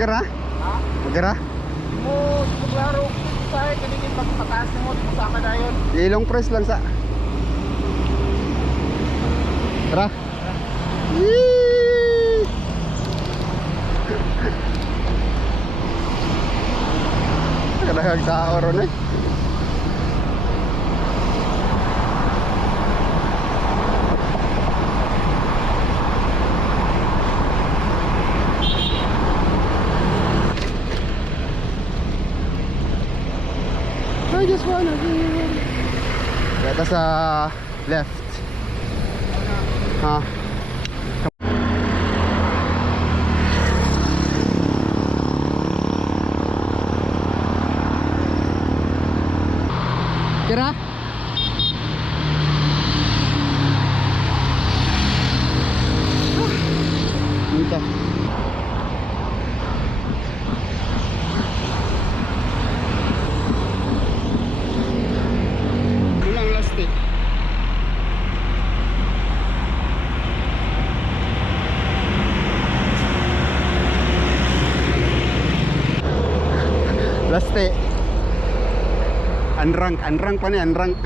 Magara? Ha? Magara? Mo, klaro. Say, kaningin pagpataas mo di mo sama dayon. Ilong press lang sa. Tara. Yee! Kadahag sa oron eh. I just wanna be. Kata sa left. Ha. Kira? Minta. Ulang lastik. Lastik. Anrang pa ni anrang.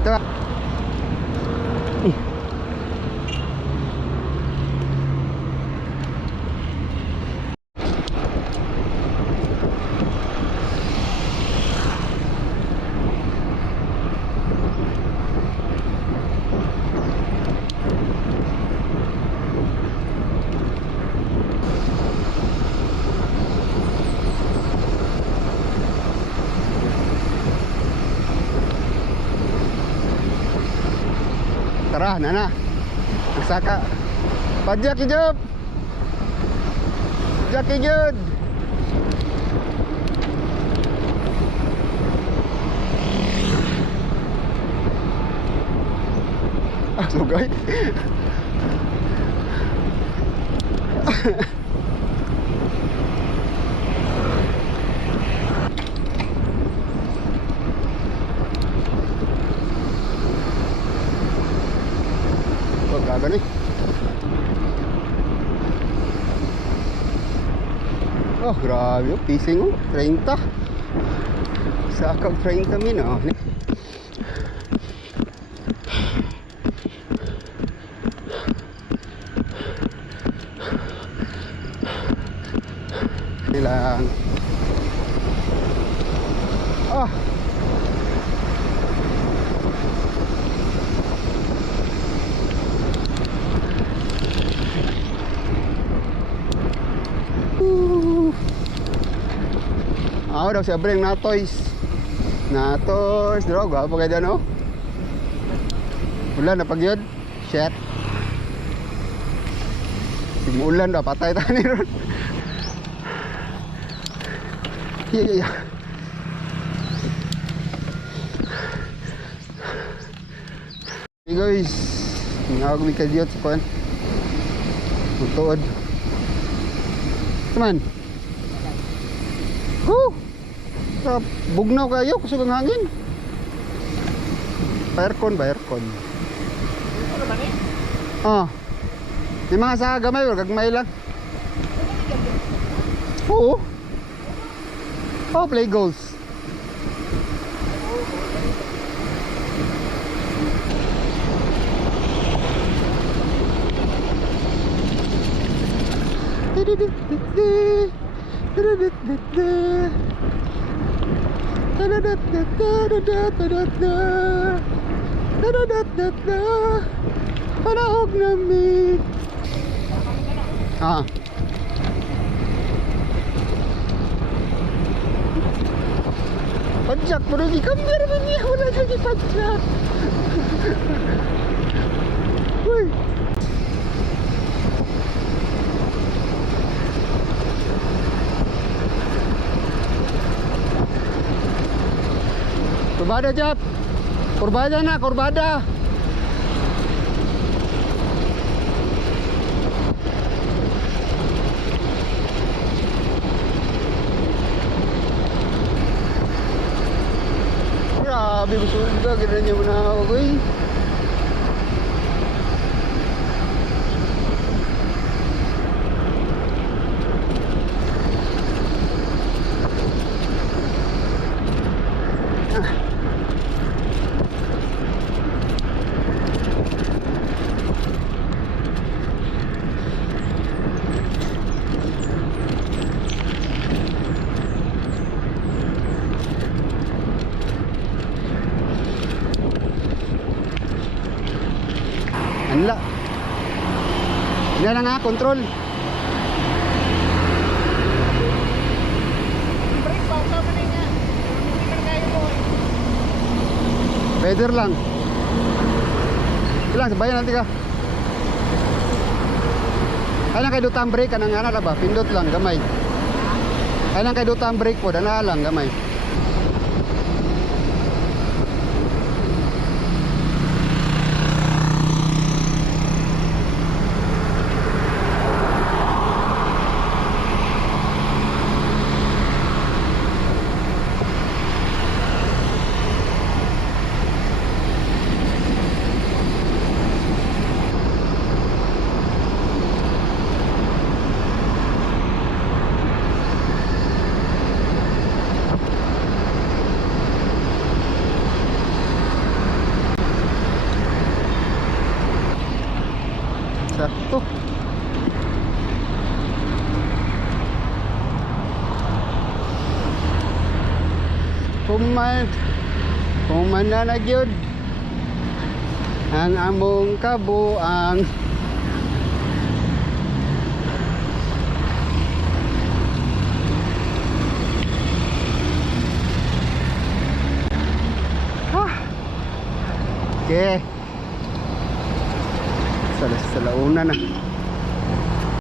Ito. Tara, nana. Magsaka. Pajak hijab. Jaki jud. Ah, sugay. Grabe ni. Oh, grabe oh, pising oh, 30. Sakag 30 min oh. Nilang. Ah. Ako daw siya bring natoys. Natoys, bro, gwapo kayo dyan, oh. Ulan na pag yun. Shit. Simulan daw, patay tayo ni Ron. Yeah. Hey guys, nangawag may kadiyot sa kuwan. Magtuod. Teman. Bugnaw kayo, kusog ang hangin. Aircon ba, aircon? Ah. Di mga sa gamay, gagmay lang. Oo. Oh, play goals. Panahog namin. Ah. Pajak mo rin ikamber man niya. Wala na di pajak. Uy. Kurbada Jap. Kurbada na, kurbada. Grabe, busog ka, ganyan niya muna ako, guy. Wala. Yan na nga, control. Break pa, tama na nga. Hindi ka kaya mo. Feather lang. Ilang, sabayan natin ka. Ay lang kay dutang brake, kanang ana ba? Pindot lang, gamay. Ay lang kay dutang brake po, dana lang, gamay. Sakto. Kuman na nagyod ang among kabuang. Okay. Sa launa na.